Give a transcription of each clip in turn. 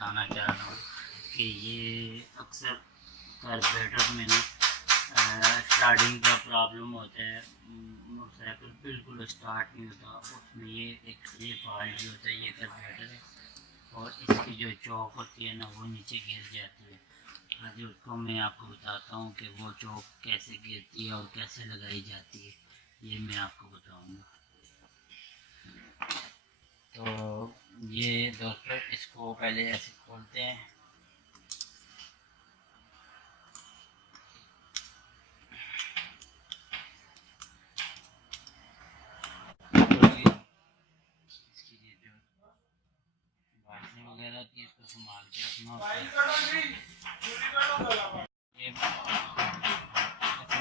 बताना चाह रहा हूँ कि ये अक्सर कार्बोरेटर में ना स्टार्टिंग का प्रॉब्लम होता है। मोटरसाइकिल बिल्कुल स्टार्ट नहीं होता, उसमें ये फॉल्ट जो होता है ये कार्बोरेटर है और इसकी जो चौक होती है ना वो नीचे गिर जाती है। आज उसको मैं आपको बताता हूँ कि वो चौक कैसे गिरती है और कैसे लगाई जाती है, ये मैं आपको बताऊँगा। तो ये दोस्तों इसको पहले ऐसे खोलते हैं। वगैरह की इसको संभाल के अपना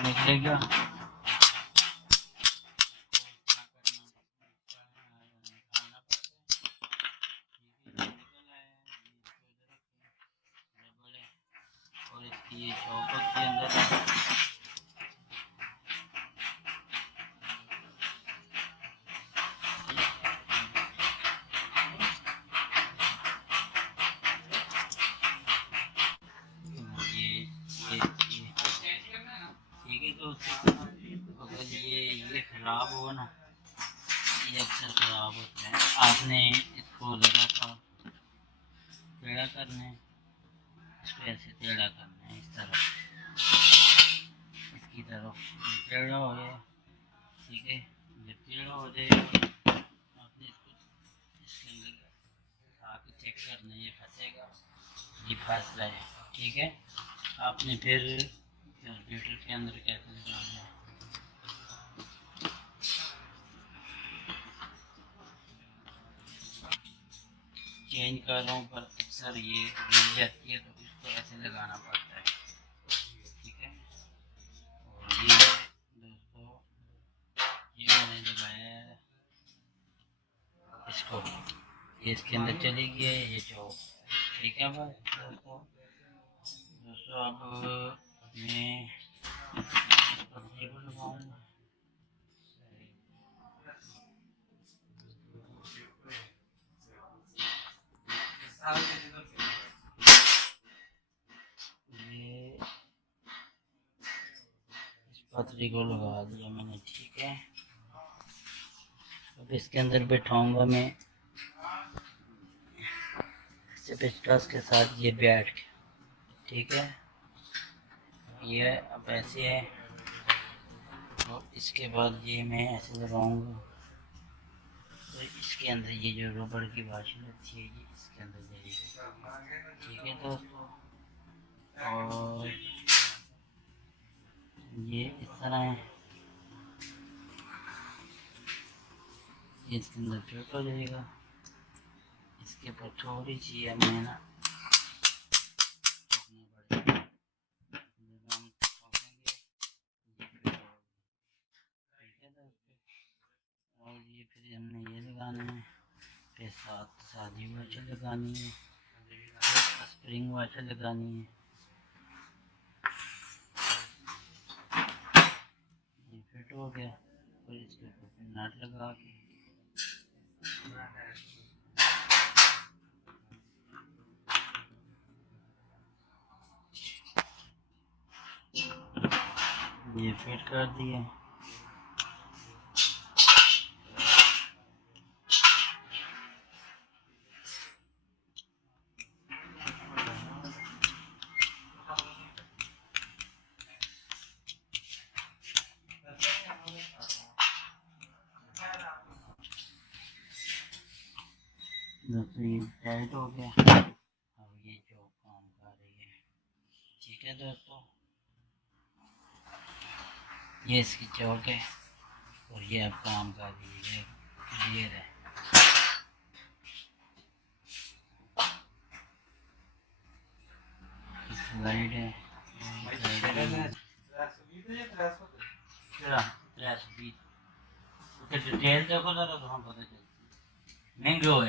निकलेगा। और इसकी ये चौकट के अंदर ठीक है। तो अगर ये ख़राब हो ना, ये अक्सर ख़राब होता है। आपने इसको ज़रा सा टेढ़ा करना है, इसको ऐसे टेढ़ा करना है, इस तरफ इसकी तरफ टेढ़ा हो गया। ठीक है, जब टेढ़ा हो जाएगा आपने इसको इसके अंदर आके चेक करना है, ये फंसेगा, ये फंस रहा है। ठीक है, आपने फिर कंप्यूटर के अंदर कैसे लगाना है, चेंज कर रहा हूँ पर अक्सर ये गिर जाती है तो इसको ऐसे लगाना पड़ता है। ठीक है, और ये दोस्तों ये मैंने लगाया है इसको, ये इसके अंदर चली गई है ये जो। ठीक है बस दोस्तों अब मैं लगाऊंगा। ये इस पतरी को लगा दिया मैंने। ठीक है, अब इसके अंदर बैठाऊंगा मैं पेचकस के साथ ये बैठ के। ठीक है, ये अब ऐसे है और इसके बाद ये मैं ऐसे लगाऊंगा तो इसके अंदर ये जो रबड़ की वाशर होती है ये इसके अंदर जाएगी। ठीक है दोस्तों, और ये इस तरह है, ये इसके अंदर फिट हो जाएगा। इसके ऊपर थोड़ी सी हमें ना और ये फिर हमने ये लगाना है, फिर साथ सादी वाशर लगानी है, स्प्रिंग वाशर लगानी है। ये फिट हो गया और इसके ऊपर नट लगा के ये फिट कर दिए। दोस्तों ये टाइट हो गया, अब ये जो काम कर रही है। ठीक है दोस्तों, ये इसकी चौक है और ये अब काम कर रही है, क्लियर है। लाइट है, डिटेल देखो जरा तो हम पता चलती महंगे हो